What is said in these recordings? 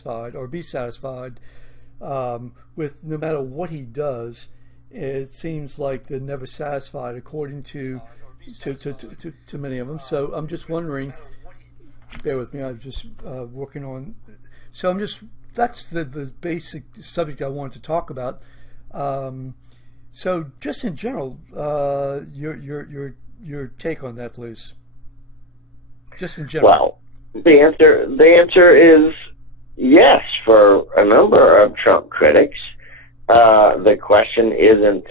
satisfied or be satisfied with no matter what he does. It seems like they're never satisfied, according to many of them. So I'm just wondering. Bear with me. I'm just working on. So I'm just. That's the basic subject I wanted to talk about. So just in general, your take on that, please. Just in general. Well, the answer is yes for a number of Trump critics. The question isn't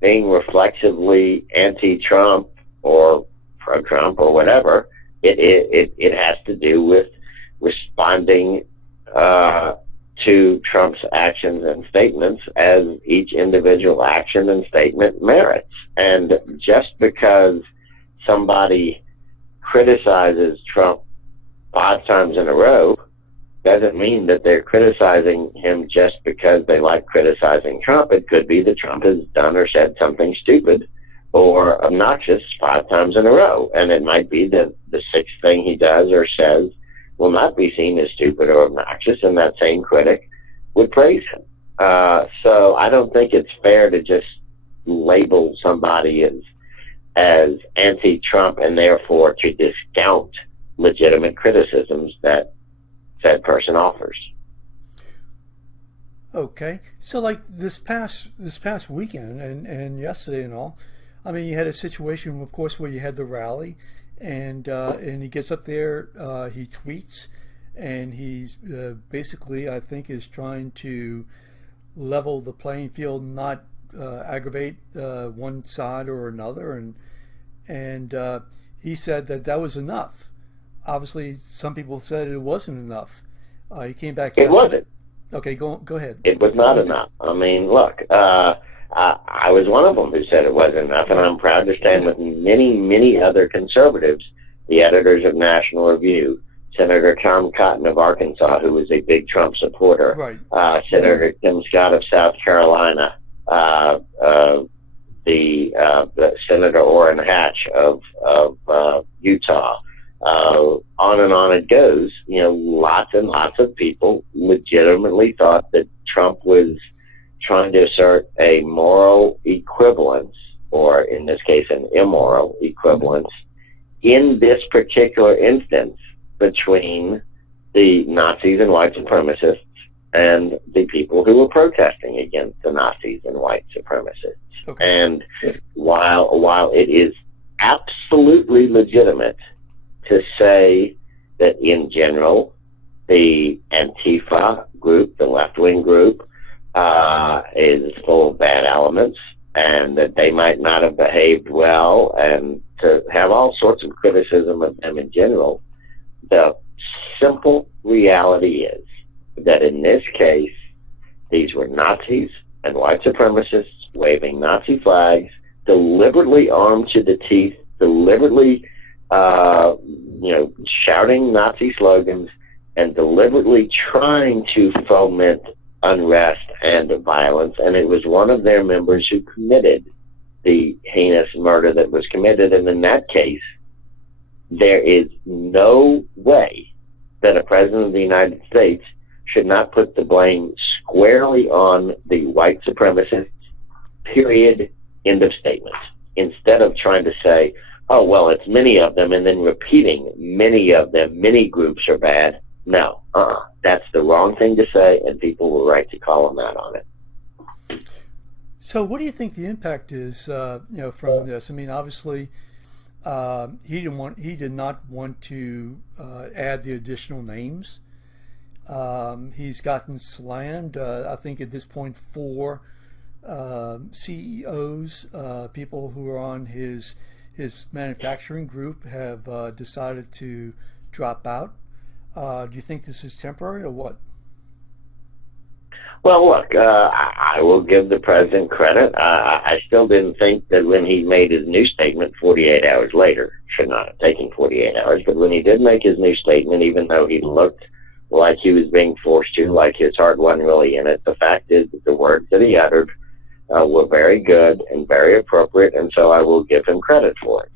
being reflexively anti-Trump or pro-Trump or whatever. It has to do with responding to Trump's actions and statements as each individual action and statement merits. And just because somebody criticizes Trump 5 times in a row doesn't mean that they're criticizing him just because they like criticizing Trump. It could be that Trump has done or said something stupid or obnoxious 5 times in a row. And it might be that the 6th thing he does or says will not be seen as stupid or obnoxious, and that same critic would praise him. So I don't think it's fair to just label somebody as anti-Trump and therefore to discount legitimate criticisms that said person offers. Okay, so like this past weekend and yesterday and all, I mean, you had a situation, of course, where you had the rally, and he gets up there, he tweets, and he's basically, I think, is trying to level the playing field, not aggravate one side or another, and he said that was enough. Obviously, some people said it wasn't enough. He came back. It wasn't. Okay, go ahead. It was not enough. I mean, look, I was one of them who said it wasn't enough, and I'm proud to stand with many, many other conservatives, the editors of National Review, Senator Tom Cotton of Arkansas, who was a big Trump supporter, right. Senator Tim Scott of South Carolina, the Senator Orrin Hatch of Utah. On and on it goes. You know, lots and lots of people legitimately thought that Trump was trying to assert a moral equivalence, or in this case, an immoral equivalence, in this particular instance between the Nazis and white supremacists and the people who were protesting against the Nazis and white supremacists. Okay. And while it is absolutely legitimate to say that in general the Antifa group, the left-wing group, is full of bad elements, and that they might not have behaved well, and to have all sorts of criticism of them in general, the simple reality is that in this case, these were Nazis and white supremacists waving Nazi flags, deliberately armed to the teeth, deliberately shouting Nazi slogans, and deliberately trying to foment unrest and violence. And it was one of their members who committed the heinous murder that was committed. And in that case, there is no way that a president of the United States should not put the blame squarely on the white supremacists, period, end of statement, instead of trying to say, oh, well, it's many of them, and then repeating many of them, many groups are bad. No, that's the wrong thing to say, and people were right to call him out on it. So what do you think the impact is, from this? I mean, obviously, he did not want to add the additional names. He's gotten slammed, I think at this point, 4 CEOs, people who are on his manufacturing group, have decided to drop out. Do you think this is temporary or what? Well, look, I will give the president credit. I still didn't think that when he made his new statement 48 hours later, should not have taken 48 hours, but when he did make his new statement, even though he looked like he was being forced to, like his heart wasn't really in it, the fact is that the words that he uttered were very good and very appropriate, and so I will give him credit for it.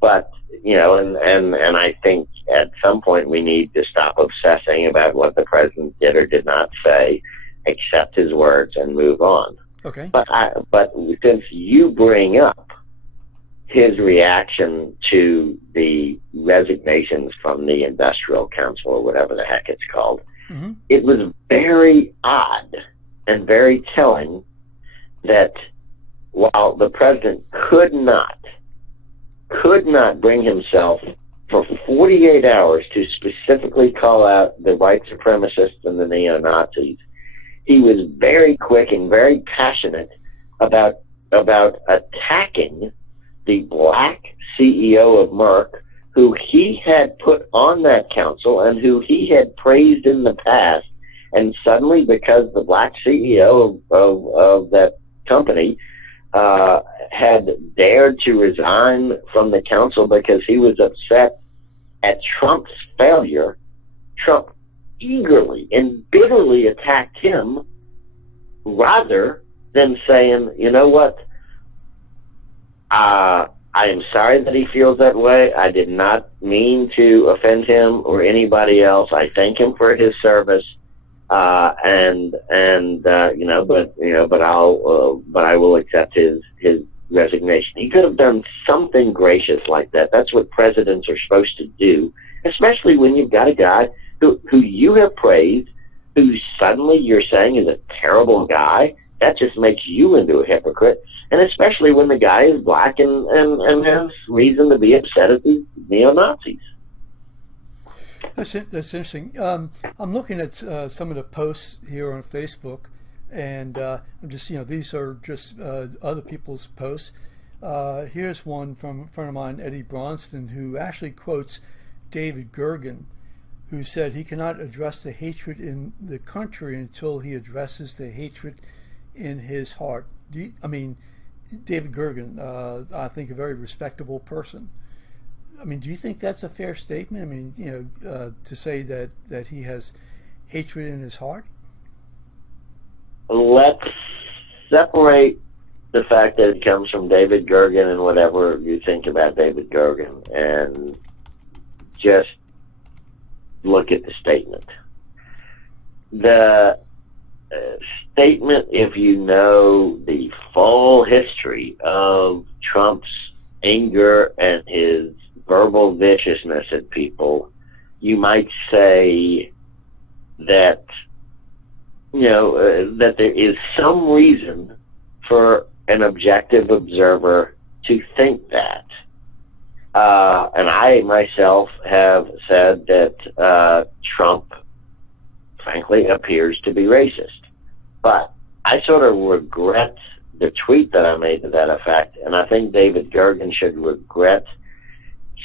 But and I think at some point we need to stop obsessing about what the president did or did not say, accept his words and move on. Okay. But since you bring up his reaction to the resignations from the Industrial Council, or whatever the heck it's called, mm-hmm. It was very odd and very telling that while the president could not bring himself for 48 hours to specifically call out the white supremacists and the neo-Nazis, he was very quick and very passionate about attacking the black CEO of Merck, who he had put on that council and who he had praised in the past. And suddenly, because the black CEO of that company had dared to resign from the council because he was upset at Trump's failure, Trump eagerly and bitterly attacked him rather than saying, you know what, I am sorry that he feels that way. I did not mean to offend him or anybody else. I thank him for his service, but I will accept his resignation. He could have done something gracious like that. That's what presidents are supposed to do, especially when you've got a guy who you have praised, who suddenly you're saying is a terrible guy. That just makes you into a hypocrite. And especially when the guy is black and has reason to be upset at these neo-Nazis. That's interesting. I'm looking at some of the posts here on Facebook, and I'm just, these are just other people's posts. Here's one from a friend of mine, Eddie Bronston, who actually quotes David Gergen, who said he cannot address the hatred in the country until he addresses the hatred in his heart. David Gergen, I think a very respectable person. Do you think that's a fair statement? To say that he has hatred in his heart? Let's separate the fact that it comes from David Gergen and whatever you think about David Gergen, and just look at the statement. The statement, if you know the full history of Trump's anger and his verbal viciousness at people, you might say that that there is some reason for an objective observer to think that. And I myself have said that Trump, frankly, appears to be racist. But I sort of regret the tweet that I made to that effect, and I think David Gergen should regret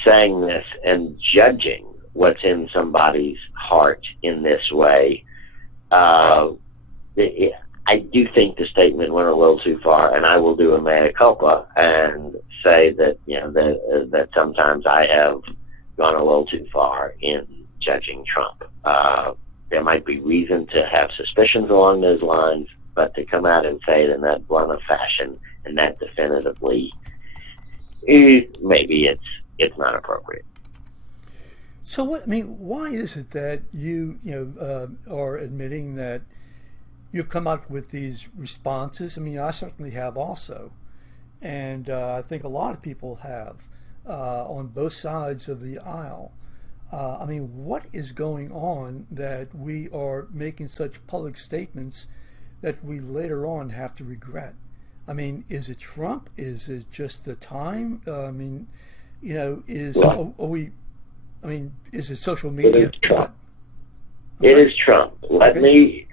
saying this and judging what's in somebody's heart in this way. I do think the statement went a little too far, and I will do a mea culpa and say that that sometimes I have gone a little too far in judging Trump. There might be reason to have suspicions along those lines, but to come out and say it in that blunt of fashion and that definitively, maybe it's not appropriate. So why is it that you are admitting that you've come up with these responses? I certainly have also, and I think a lot of people have on both sides of the aisle. What is going on that we are making such public statements that we later on have to regret? Is it Trump? Is it just the time? Is it social media? It is Trump. It is Trump. Let me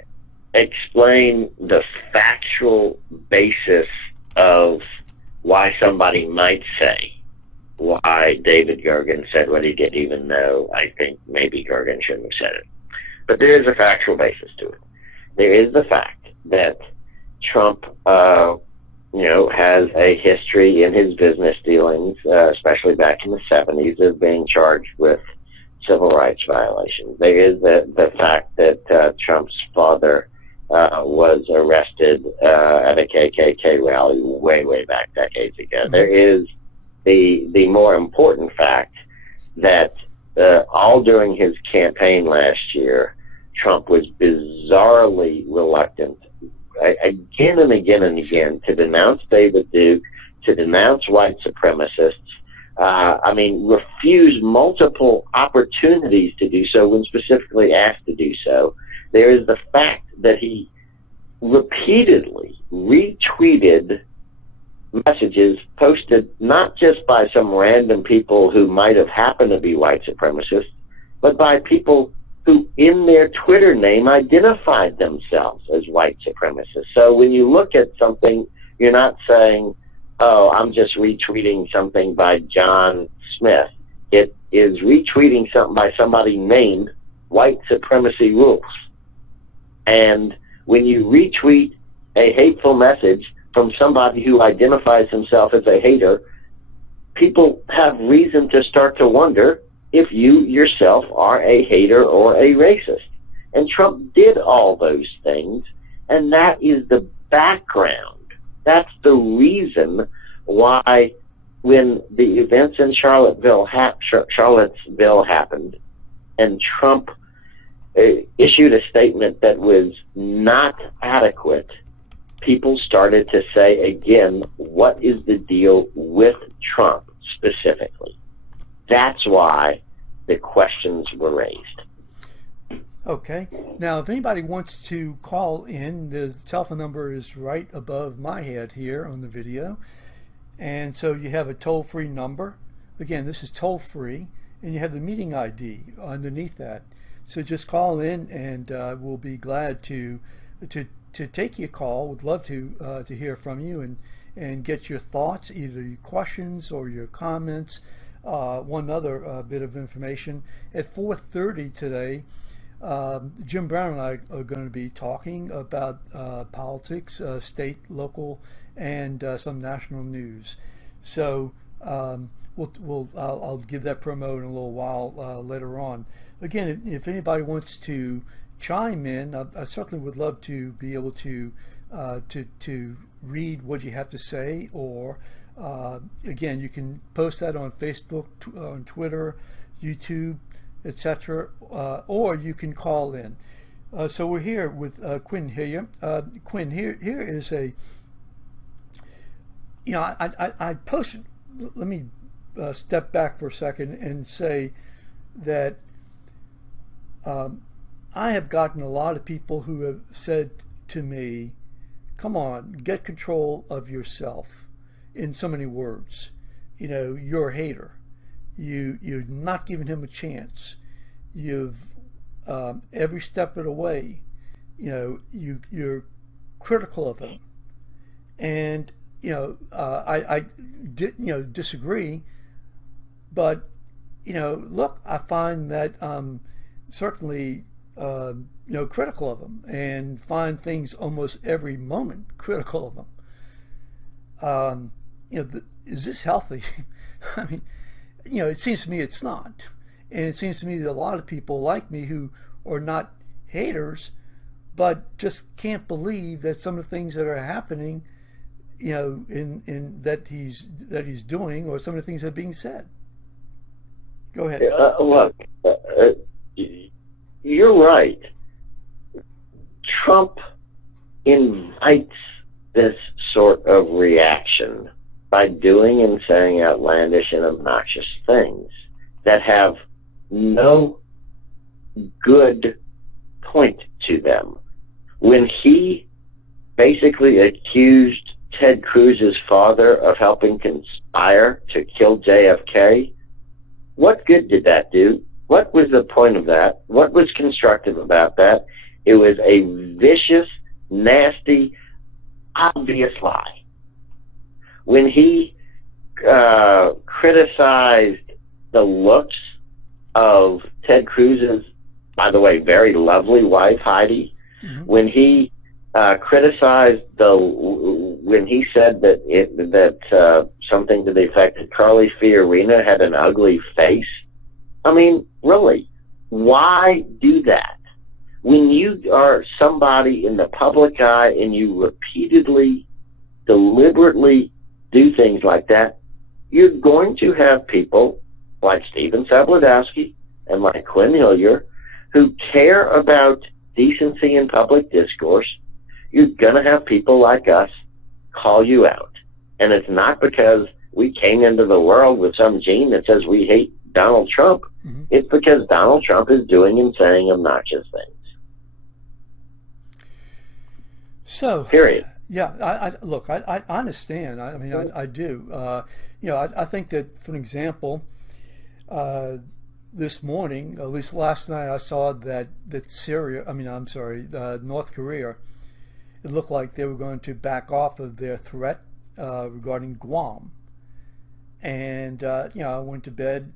explain the factual basis of why somebody might say why David Gergen said what he did, even though I think maybe Gergen shouldn't have said it. But there is a factual basis to it. There is the fact that Trump, has a history in his business dealings, especially back in the 70s, of being charged with civil rights violations. There is the fact that Trump's father was arrested at a KKK rally way back decades ago. There is the more important fact that all during his campaign last year, Trump was bizarrely reluctant, again and again and again, to denounce David Duke, to denounce white supremacists. Refused multiple opportunities to do so when specifically asked to do so. There is the fact that he repeatedly retweeted messages posted not just by some random people who might have happened to be white supremacists, but by people who in their Twitter name identified themselves as white supremacists. So when you look at something, you're not saying, oh, I'm just retweeting something by John Smith. It is retweeting something by somebody named White Supremacy Rules. And when you retweet a hateful message from somebody who identifies himself as a hater, people have reason to start to wonder if you yourself are a hater or a racist. And Trump did all those things, and that is the background. That's the reason why when the events in Charlottesville happened and Trump issued a statement that was not adequate, people started to say again, what is the deal with Trump specifically? That's why the questions were raised. Okay. Now, if anybody wants to call in, the telephone number is right above my head here on the video. And so you have a toll-free number. Again, this is toll-free, and you have the meeting ID underneath that. So just call in, and we'll be glad to take your call. Would love to hear from you and get your thoughts, either your questions or your comments. One other bit of information: at 4:30 today, Jim Brown and I are going to be talking about politics, state, local, and some national news. So I'll give that promo in a little while later on. Again, if anybody wants to chime in, I certainly would love to be able to read what you have to say, or again, you can post that on Facebook, on Twitter, YouTube, etc., or you can call in. So we're here with Quin Hillyer. Quin, here is a, I posted, let me step back for a second and say that I have gotten a lot of people who have said to me, come on, get control of yourself, in so many words. You're a hater. You're not giving him a chance. You've every step of the way, you're critical of him, and I disagree. But look, I find that certainly critical of him, and find things almost every moment critical of him. Is this healthy? I mean, it seems to me it's not. And it seems to me that a lot of people like me who are not haters, but just can't believe that some of the things that are happening, in that he's doing, or some of the things that are being said. Go ahead. Look, you're right. Trump invites this sort of reaction by doing and saying outlandish and obnoxious things that have no good point to them. When he basically accused Ted Cruz's father of helping conspire to kill JFK, what good did that do? What was the point of that? What was constructive about that? It was a vicious, nasty, obvious lie. When he criticized the looks of Ted Cruz's, by the way, very lovely wife, Heidi, when he criticized when he said that something to the effect that Carly Fiorina had an ugly face. I mean, really, why do that? When you are somebody in the public eye and you repeatedly, deliberately do things like that, you're going to have people like Stephen Sabludowski and like Quin Hillyer who care about decency in public discourse. You're going to have people like us call you out. And it's not because we came into the world with some gene that says we hate Donald Trump. Mm-hmm. It's because Donald Trump is doing and saying obnoxious things. So, period. Yeah, I understand. I mean, I do. I think that, for example, this morning, at least last night, I saw that North Korea, it looked like they were going to back off of their threat regarding Guam. And, I went to bed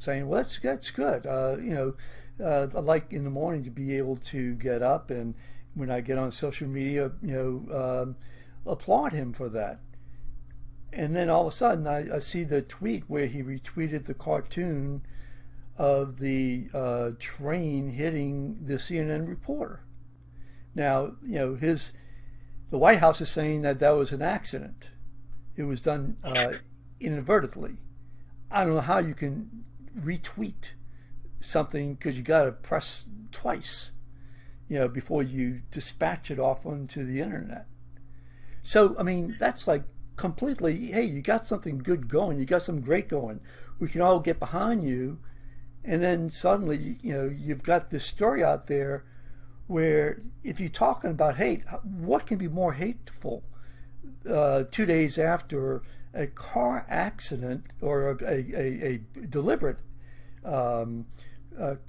saying, well, that's good. I like in the morning to be able to get up and when I get on social media, applaud him for that. And then all of a sudden I see the tweet where he retweeted the cartoon of the train hitting the CNN reporter. Now, the White House is saying that was an accident. It was done inadvertently. I don't know how you can retweet something because you got to press twice, before you dispatch it off onto the internet. So, I mean, that's like completely, hey, you got something good going, you got something great going, we can all get behind you, and then suddenly, you've got this story out there where if you're talking about hate, what can be more hateful 2 days after a car accident or a deliberate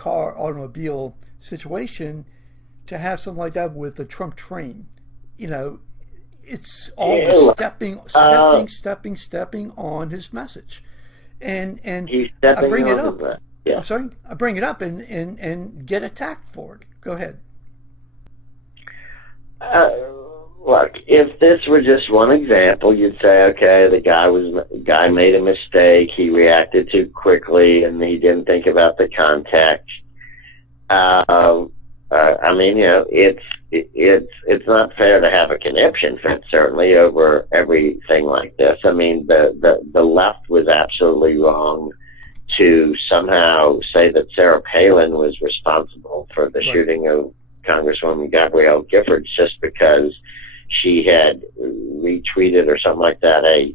automobile situation to have something like that with the Trump train? It's always stepping on his message, and I bring it up. Yeah. I'm sorry, I bring it up and get attacked for it. Go ahead. Look, if this were just one example, you'd say, okay, the guy made a mistake. He reacted too quickly, and he didn't think about the context. I mean, it's not fair to have a conniption fit, certainly, over everything like this. I mean, the left was absolutely wrong to somehow say that Sarah Palin was responsible for the shooting of Congresswoman Gabrielle Giffords just because she had retweeted or something like that a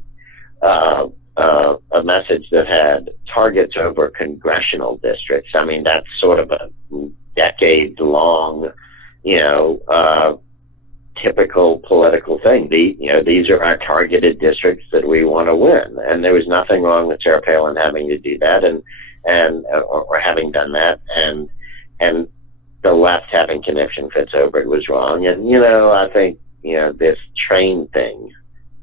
message that had targets over congressional districts. I mean, that's sort of a decade-long, typical political thing. These are our targeted districts that we want to win, and there was nothing wrong with Sarah Palin having to do that, or having done that, and the left having conniption fits over it was wrong. And I think this train thing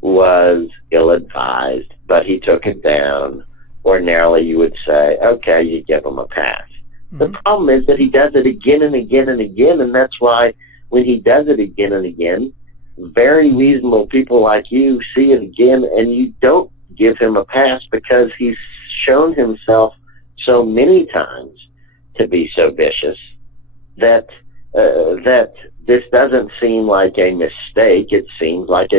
was ill-advised, but he took it down. Ordinarily, you would say, okay, you give him a pass. Mm-hmm. The problem is that he does it again and again and again, and that's why when he does it again and again, very reasonable people like you see it again, and you don't give him a pass because he's shown himself so many times to be so vicious that this doesn't seem like a mistake. It seems like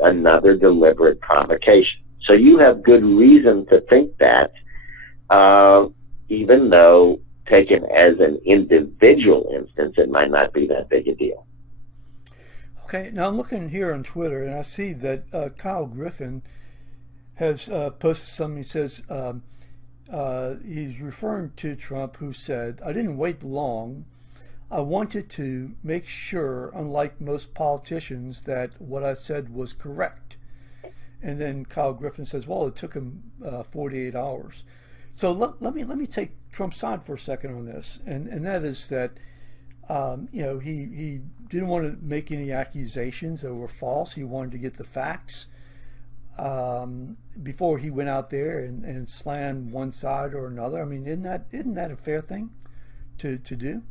another deliberate provocation. So you have good reason to think that, even though taken as an individual instance, it might not be that big a deal. Okay, now I'm looking here on Twitter, and I see that Kyle Griffin has posted something. He says he's referring to Trump, who said, "I didn't wait long. I wanted to make sure, unlike most politicians, that what I said was correct." And then Kyle Griffin says, well, it took him 48 hours. So let me take Trump's side for a second on this, and that is that he didn't want to make any accusations that were false. He wanted to get the facts before he went out there and slammed one side or another. I mean, isn't that a fair thing to do?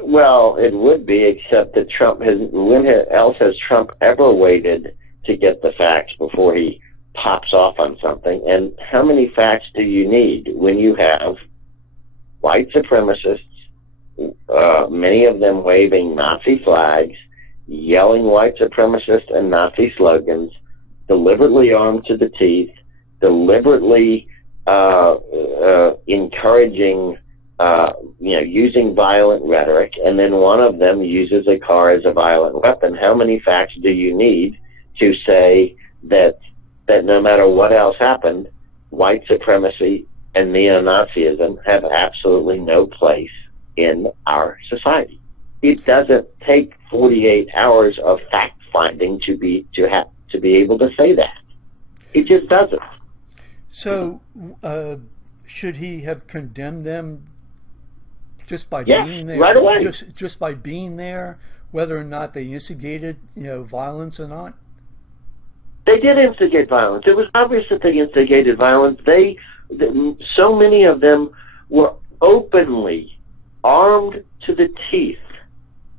Well, it would be, except that when else has Trump ever waited to get the facts before he pops off on something? And how many facts do you need when you have white supremacists, many of them waving Nazi flags, yelling white supremacist and Nazi slogans, deliberately armed to the teeth, deliberately encouraging, using violent rhetoric, and then one of them uses a car as a violent weapon. How many facts do you need to say that no matter what else happened, white supremacy and neo-Nazism have absolutely no place in our society? It doesn't take 48 hours of fact-finding to be able to say that. It just doesn't. So, should he have condemned them just by being there? Right away. Just by being there, whether or not they instigated, violence or not? They did instigate violence. It was obvious that they instigated violence. So many of them were openly armed to the teeth,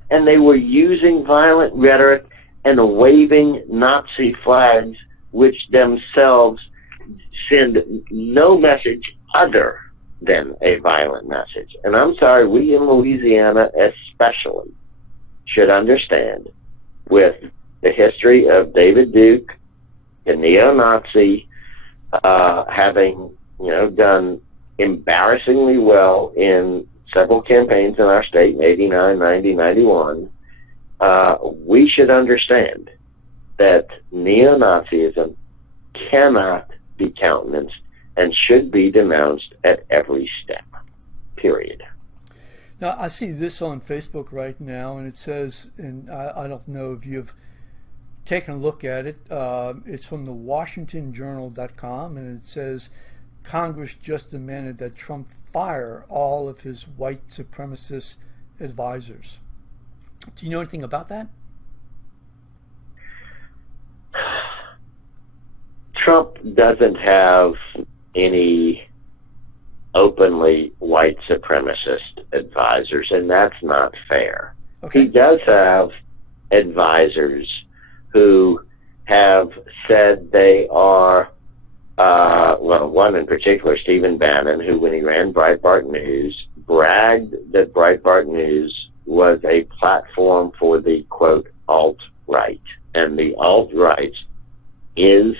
and they were using violent rhetoric and waving Nazi flags, which themselves send no message other than a violent message. And I'm sorry, we in Louisiana especially should understand, with the history of David Duke, the neo-Nazi, having done embarrassingly well in several campaigns in our state in 89, 90, 91, we should understand that neo-Nazism cannot be countenanced and should be denounced at every step, period. Now, I see this on Facebook right now, and it says, and I don't know if you've taken a look at it, it's from the WashingtonJournal.com, and it says, Congress just demanded that Trump fire all of his white supremacist advisors. Do you know anything about that? Trump doesn't have any openly white supremacist advisors, and that's not fair. Okay. He does have advisors who have said they are, one in particular, Stephen Bannon, who, when he ran Breitbart News, bragged that Breitbart News was a platform for the, quote, alt right. And the alt right is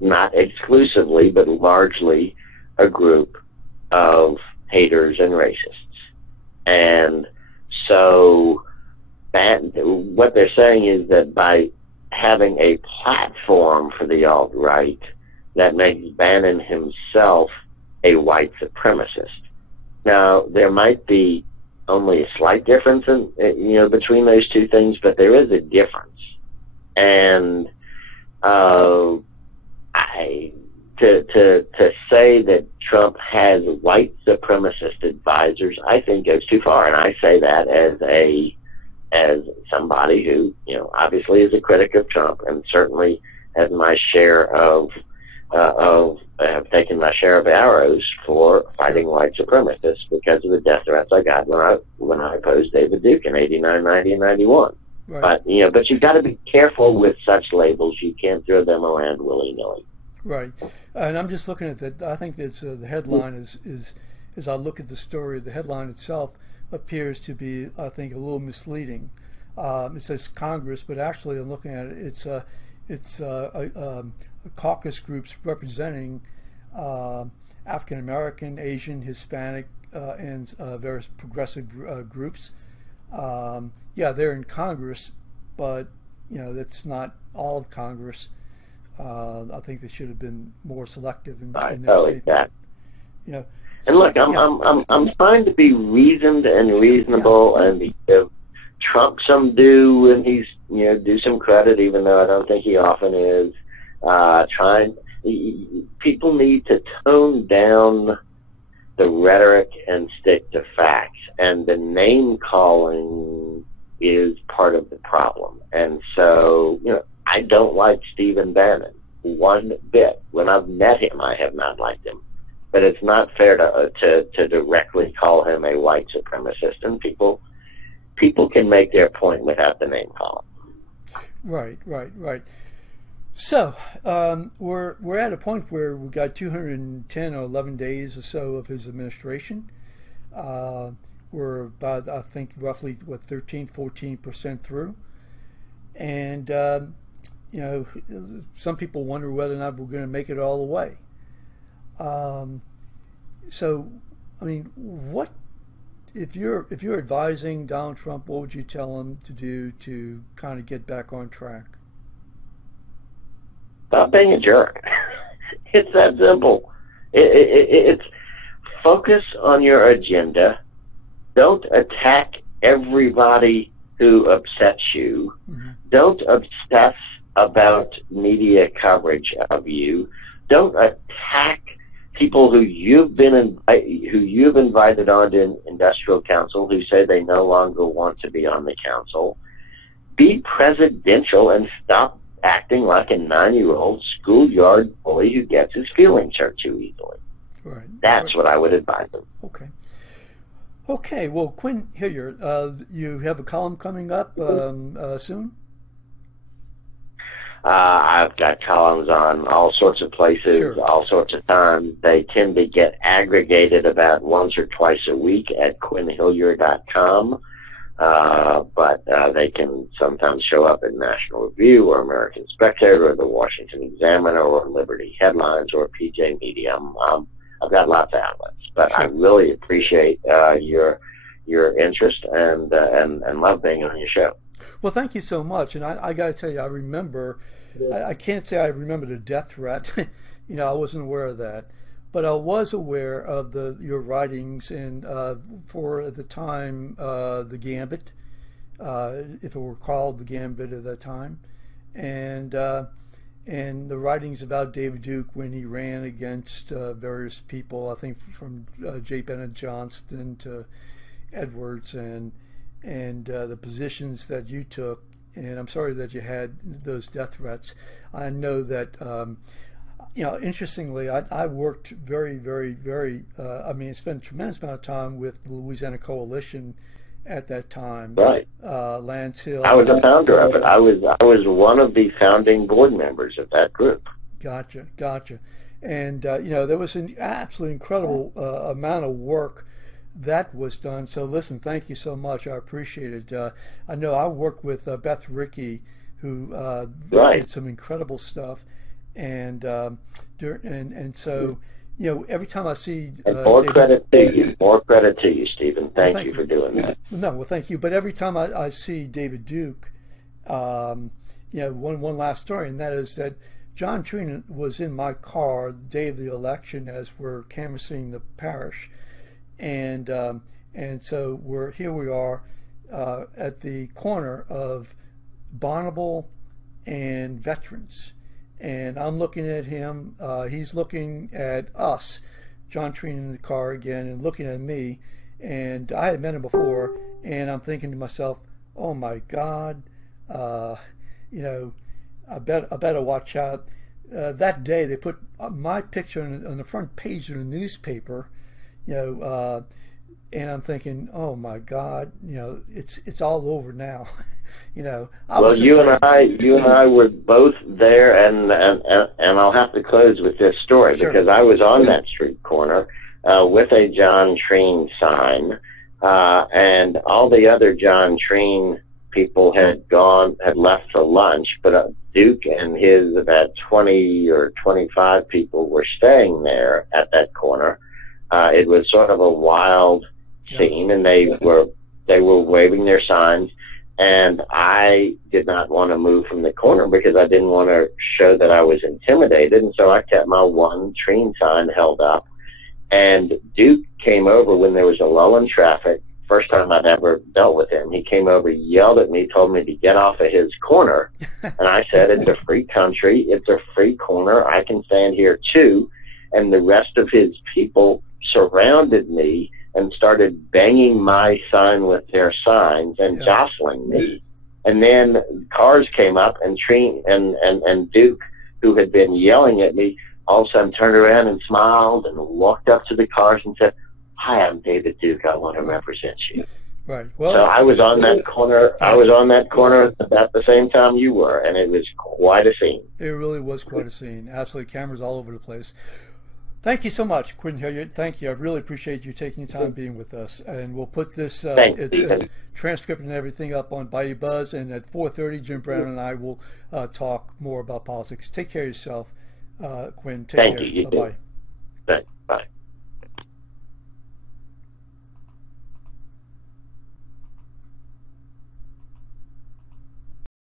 not exclusively, but largely a group of haters and racists. And so what they're saying is that by having a platform for the alt right, that makes Bannon himself a white supremacist. Now, there might be only a slight difference in, between those two things, but there is a difference. And to say that Trump has white supremacist advisors, I think goes too far. And I say that as somebody who, obviously is a critic of Trump, and certainly has my share of have taken my share of arrows for fighting white supremacists because of the death threats I got when I opposed David Duke in 89, 90, and 91. Right. But you've got to be careful with such labels. You can't throw them around willy-nilly. Right. And I'm just looking at that. I think it's the headline is as I look at the story, the headline itself appears to be, I think, a little misleading. It says Congress, but actually, I'm looking at it. It's caucus groups representing African American, Asian, Hispanic, and various progressive groups. They're in Congress, but that's not all of Congress. I think they should have been more selective in their statement. And look, I'm trying to be reasoned and reasonable, and give Trump some due, and he's due some credit, even though I don't think he often is. People need to tone down the rhetoric and stick to facts, and the name calling is part of the problem. And so, I don't like Stephen Bannon one bit. When I've met him, I have not liked him. But it's not fair to directly call him a white supremacist, and people can make their point without the name calling. Right. So we're at a point where we've got 210 or 11 days or so of his administration. We're about, I think, roughly 13-14% through, and you know, some people wonder whether or not we're going to make it all the way. So, I mean, what if you're advising Donald Trump? What would you tell him to do to kind of get back on track? Stop being a jerk. It's that simple. It's focus on your agenda. Don't attack everybody who upsets you. Mm-hmm. Don't obsess about media coverage of you. Don't attack people who you've invited on to industrial council who say they no longer want to be on the council. Be presidential and stop acting like a 9-year-old schoolyard bully who gets his feelings hurt too easily. Right. That's what I would advise them. Okay. Okay. Well, Quin Hillyer, you have a column coming up soon? I've got columns on all sorts of places, sure, all sorts of times. They tend to get aggregated about once or twice a week at quinhillyer.com. But they can sometimes show up in National Review or American Spectator or the Washington Examiner or Liberty Headlines or PJ Media. I've got lots of outlets, but sure, I really appreciate your interest and love being on your show. Well, thank you so much. And I got to tell you, I remember, I can't say I remember the death threat. You know, I wasn't aware of that. But I was aware of your writings and for at the time the Gambit, if it were called the Gambit at that time, and the writings about David Duke when he ran against various people. I think from J. Bennett Johnston to Edwards, and the positions that you took. And I'm sorry that you had those death threats. I know that. You know, interestingly, I worked very, very, very, I mean, spent a tremendous amount of time with the Louisiana Coalition at that time. Right. Lance Hill. I was a founder of it. I was one of the founding board members of that group. Gotcha. And, you know, there was an absolutely incredible amount of work that was done. So, listen, thank you so much. I appreciate it. I know I worked with Beth Rickey, who right, did some incredible stuff. And so, you know, every time I see more credit to you, Stephen. Thank you for doing that. No, well, thank you. But every time I see David Duke, you know, one last story, and that is that John Trina was in my car the day of the election as we're canvassing the parish, and so we are at the corner of Bonneville and Veterans. And I'm looking at him, he's looking at us, John Trina in the car again, and looking at me. And I had met him before, and I'm thinking to myself, oh my God, you know, I better watch out. That day they put my picture on the front page of the newspaper, you know, and I'm thinking, oh my God, you know, it's all over now. You know, you and I were both there, and I'll have to close with this story, sure, because I was on that street corner with a John Treen sign, and all the other John Treen people had left for lunch, but Duke and his about 20 or 25 people were staying there at that corner. It was sort of a wild scene, and they were waving their signs. And I did not want to move from the corner because I didn't want to show that I was intimidated. And so I kept my one Treen sign held up. And Duke came over when there was a lull in traffic. First time I'd ever dealt with him. He came over, yelled at me, told me to get off of his corner. And I said, it's a free country. It's a free corner. I can stand here too. And the rest of his people surrounded me and started banging my sign with their signs and jostling me. And then cars came up, and Treen and Duke, who had been yelling at me, all of a sudden turned around and smiled and walked up to the cars and said, hi, I'm David Duke. I want to represent you. Right. Well, so I was on that corner. I was on that corner about the same time you were, and it was quite a scene. It really was quite a scene. Absolutely, cameras all over the place. Thank you so much, Quin Hillyer. Thank you. I really appreciate you taking your time being with us. And we'll put this Thanks, Stephen. transcript and everything up on Bayou Buzz. And at 4:30, Jim Brown and I will talk more about politics. Take care of yourself, Quin. Take Thank care. you. You Bye-bye. too. Bye.